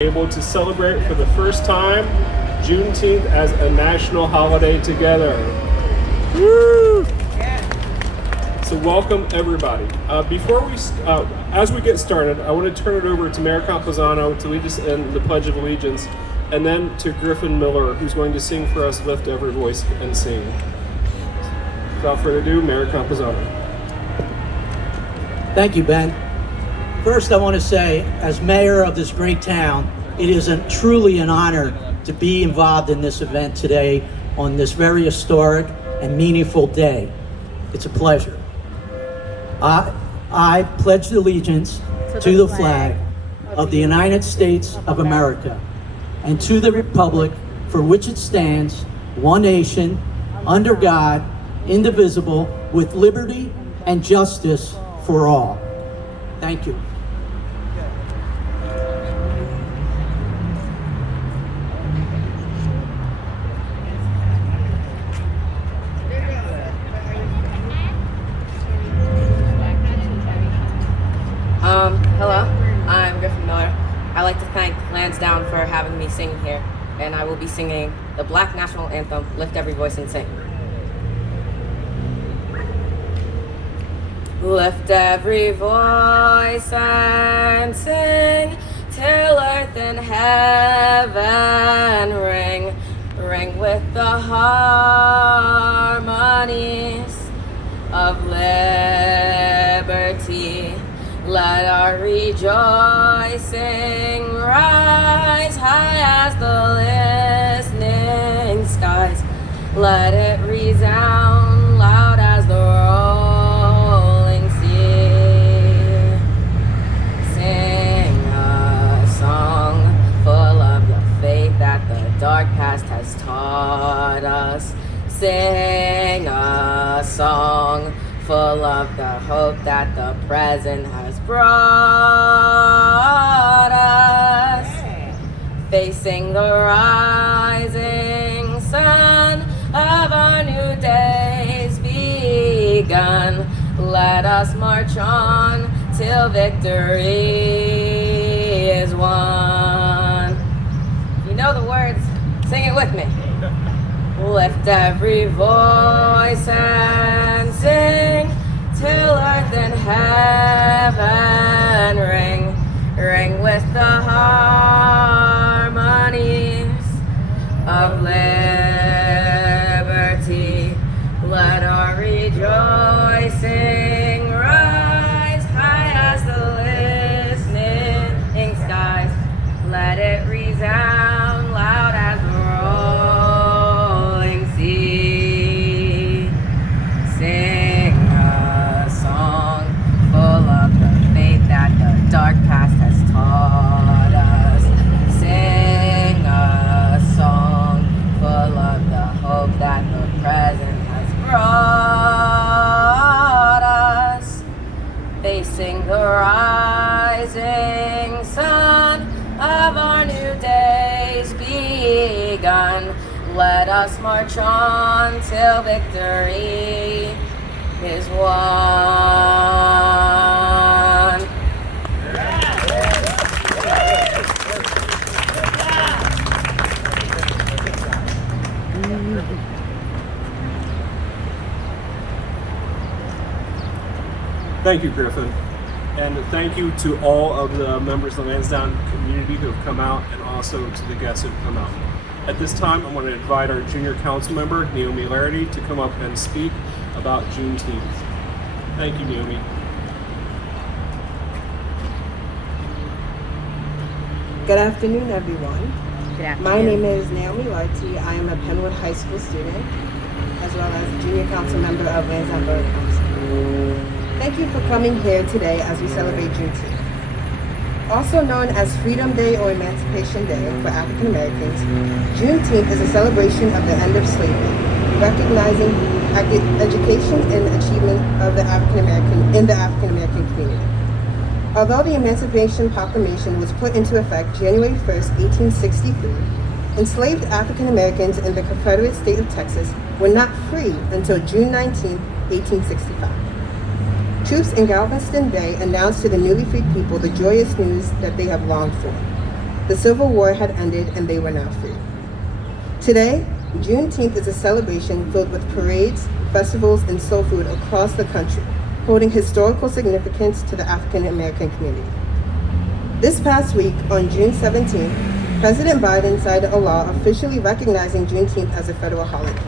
able to celebrate for the first time Juneteenth as a national holiday together. Woo! So welcome everybody. As we get started, I want to turn it over to Mayor Campuzano to lead us in the Pledge of Allegiance, and then to Griffin Miller, who's going to sing for us, Lift Every Voice and Sing. Without further ado, Mayor Campuzano. Thank you, Ben. First, I want to say, as mayor of this great town, it is truly an honor to be involved in this event today on this very historic and meaningful day. It's a pleasure. I pledge allegiance to the flag of the United States of America and to the republic for which it stands, one nation, under God, indivisible, with liberty and justice for all. Thank you. Hello, I'm Griffin Miller. I'd like to thank Lansdowne for having me sing here, and I will be singing the Black National Anthem, Lift Every Voice and Sing. Lift every voice and sing, till earth and heaven ring, ring with the harmonies of liberty. Let our rejoicing rise high as the listening skies. Let it resound loud as the rolling sea. Sing a song full of the faith that the dark past has taught us. Sing a song full of the hope that the present has brought us. Facing the rising sun of our new day's begun, let us march on till victory is won. You know the words, sing it with me. Lift every voice and sing, till earth and heaven ring, ring with the harmonies of liberty. Let our rejoicing rise high as the listening skies. Let it resound loud as the rolling sea. Sing a song full of the faith that the dark past has taught us. Sing a song full of the hope that the present has brought us. Facing the rising sun of our new day's begun, let us march on till victory is won. Thank you, Griffin. And thank you to all of the members of the Lansdowne community who have come out, and also to the guests who have come out. At this time, I want to invite our junior council member, Nhaomi Lartey, to come up and speak about Juneteenth. Thank you, Nhaomi. Good afternoon, everyone. Good afternoon. My name is Nhaomi Lartey. I am a Penwood High School student, as well as junior council member of Lansdowne Borough Council. Thank you for coming here today as we celebrate Juneteenth. Also known as Freedom Day or Emancipation Day for African Americans, Juneteenth is a celebration of the end of slavery, recognizing education and achievement of the African American community. Although the Emancipation Proclamation was put into effect January 1st, 1863, enslaved African Americans in the Confederate state of Texas were not free until June 19, 1865. Troops in Galveston Bay announced to the newly freed people the joyous news that they have longed for. The Civil War had ended and they were now free. Today, Juneteenth is a celebration filled with parades, festivals, and soul food across the country, holding historical significance to the African American community. This past week, on June 17th, President Biden signed a law officially recognizing Juneteenth as a federal holiday.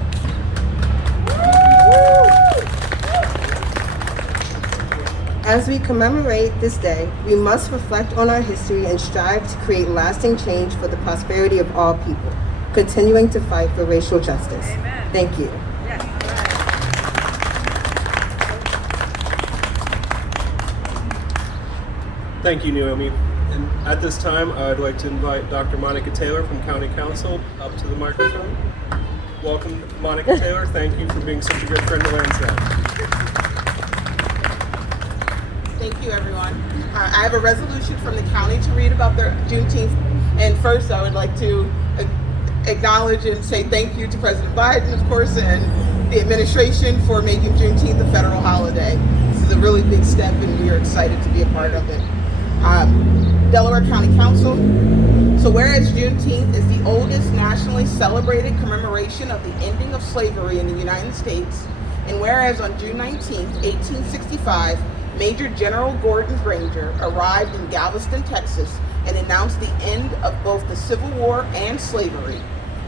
As we commemorate this day, we must reflect on our history and strive to create lasting change for the prosperity of all people, continuing to fight for racial justice. Amen. Thank you. Thank you, Nhaomi. And at this time, I'd like to invite Dr. Naji-Taylor from County Council up to the microphone. Welcome, Naji-Taylor. Thank you for being such a good friend to Lansdowne. Thank you, everyone. I have a resolution from the county to read about their Juneteenth. And first, I would like to acknowledge and say thank you to President Biden, of course, and the administration for making Juneteenth a federal holiday. This is a really big step, and we are excited to be a part of it. Delaware County Council. So whereas Juneteenth is the oldest nationally celebrated commemoration of the ending of slavery in the United States, and whereas on June 19, 1865, Major General Gordon Granger arrived in Galveston, Texas, and announced the end of both the Civil War and slavery.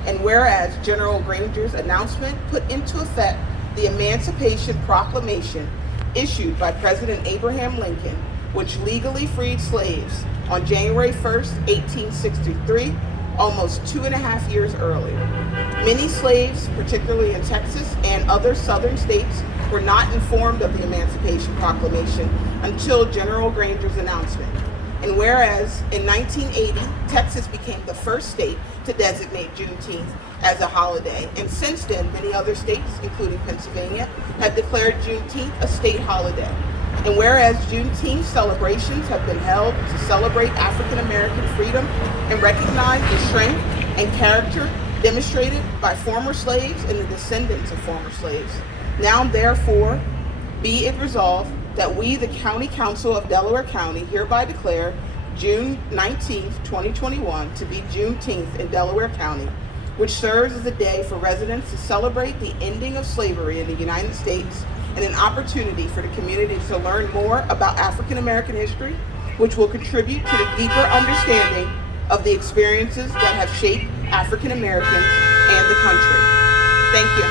And whereas General Granger's announcement put into effect the Emancipation Proclamation issued by President Abraham Lincoln, which legally freed slaves on January 1st, 1863, almost 2.5 years earlier. Many slaves, particularly in Texas and other southern states, were not informed of the Emancipation Proclamation until General Granger's announcement. And whereas in 1980, Texas became the first state to designate Juneteenth as a holiday, and since then, many other states, including Pennsylvania, have declared Juneteenth a state holiday. And whereas Juneteenth celebrations have been held to celebrate African American freedom and recognize the strength and character demonstrated by former slaves and the descendants of former slaves. Now, therefore, be it resolved that we, the County Council of Delaware County, hereby declare June 19th, 2021 to be Juneteenth in Delaware County, which serves as a day for residents to celebrate the ending of slavery in the United States and an opportunity for the community to learn more about African American history, which will contribute to the deeper understanding of the experiences that have shaped African Americans and the country. Thank you.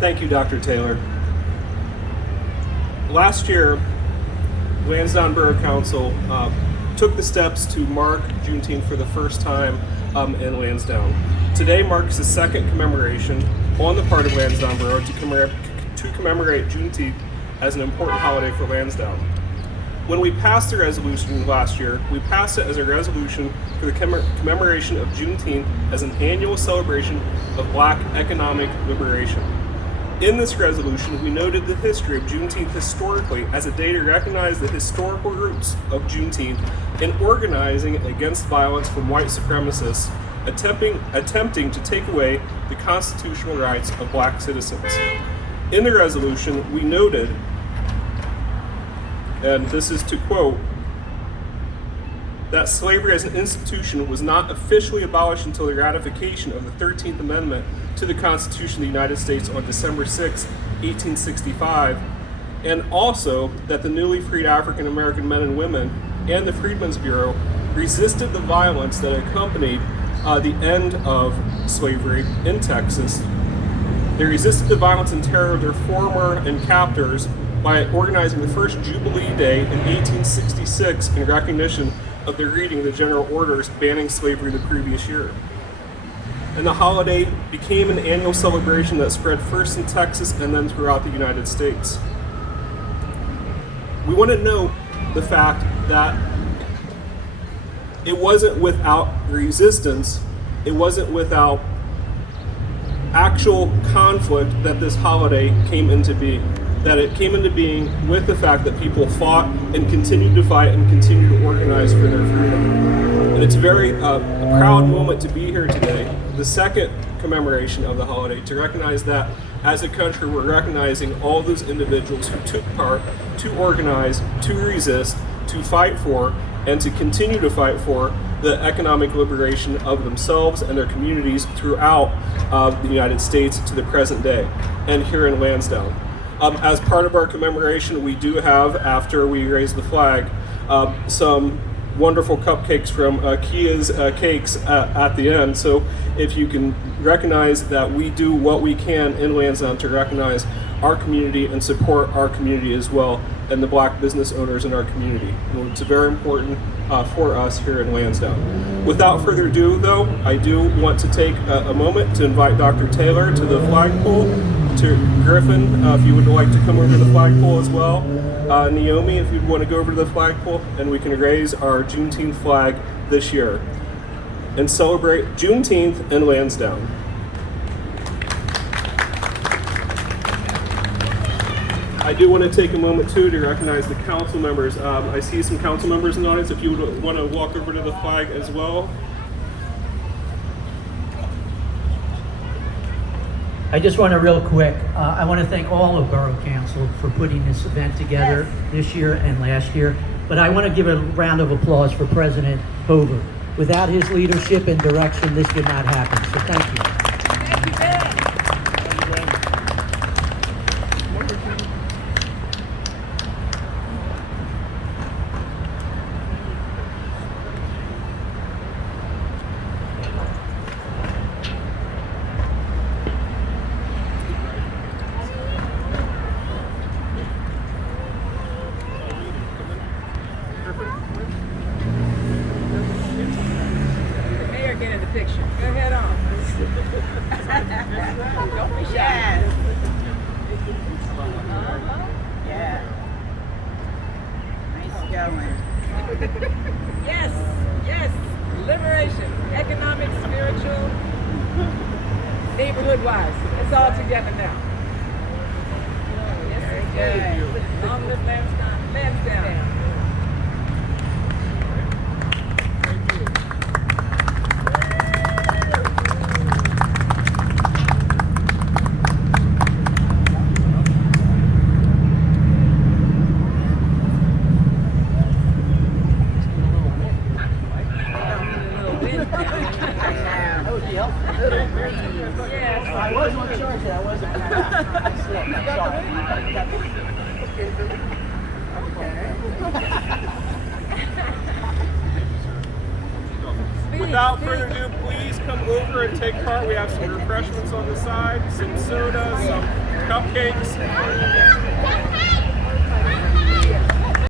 Thank you, Dr. Taylor. Last year, Lansdowne Borough Council took the steps to mark Juneteenth for the first time in Lansdowne. Today marks the second commemoration on the part of Lansdowne Borough to commemorate Juneteenth as an important holiday for Lansdowne. When we passed the resolution last year, we passed it as a resolution for the commemoration of Juneteenth as an annual celebration of Black economic liberation. In this resolution, we noted the history of Juneteenth historically as a day to recognize the historical roots of Juneteenth in organizing against violence from white supremacists, attempting to take away the constitutional rights of Black citizens. In the resolution, we noted, and this is to quote, that slavery as an institution was not officially abolished until the ratification of the 13th Amendment to the Constitution of the United States on December 6, 1865, and also that the newly freed African American men and women and the Freedmen's Bureau resisted the violence that accompanied the end of slavery in Texas. They resisted the violence and terror of their former and captors by organizing the first Jubilee Day in 1866 in recognition of their reading the general orders banning slavery the previous year. And the holiday became an annual celebration that spread first in Texas and then throughout the United States. We want to note the fact that it wasn't without resistance, it wasn't without actual conflict that this holiday came into being. That it came into being with the fact that people fought and continued to fight and continued to organize for their freedom. And it's a very proud moment to be here today, the second commemoration of the holiday, to recognize that as a country, we're recognizing all those individuals who took part to organize, to resist, to fight for, and to continue to fight for the economic liberation of themselves and their communities throughout the United States to the present day, and here in Lansdowne. As part of our commemoration, we do have, after we raise the flag, some wonderful cupcakes from Kia's Cakes at the end. So if you can recognize that we do what we can in Lansdowne to recognize our community and support our community as well, and the Black business owners in our community. And it's very important for us here in Lansdowne. Without further ado, though, I do want to take a moment to invite Dr. Taylor to the flagpole, to Griffin, if you would like to come over to the flagpole as well. Nhaomi, if you'd want to go over to the flagpole, and we can raise our Juneteenth flag this year and celebrate Juneteenth in Lansdowne. I do want to take a moment too to recognize the council members. I see some council members in the audience. If you would want to walk over to the flag as well. I just want to real quick, I want to thank all of Borough Council for putting this event together this year and last year. But I want to give a round of applause for President Hoover. Without his leadership and direction, this would not happen. So thank you. Thank you, Ben. Get in the picture. Go ahead on. Don't be shy. Yes. Yeah. Nice going. Yes. Yes. Liberation. Economic, spiritual, neighborhood-wise. It's all together now. Yes, good. Long live Lansdowne. Lansdowne. I was on charge there. I wasn't. Without further ado, please come over and take part. We have some refreshments on the side, some soda, some cupcakes.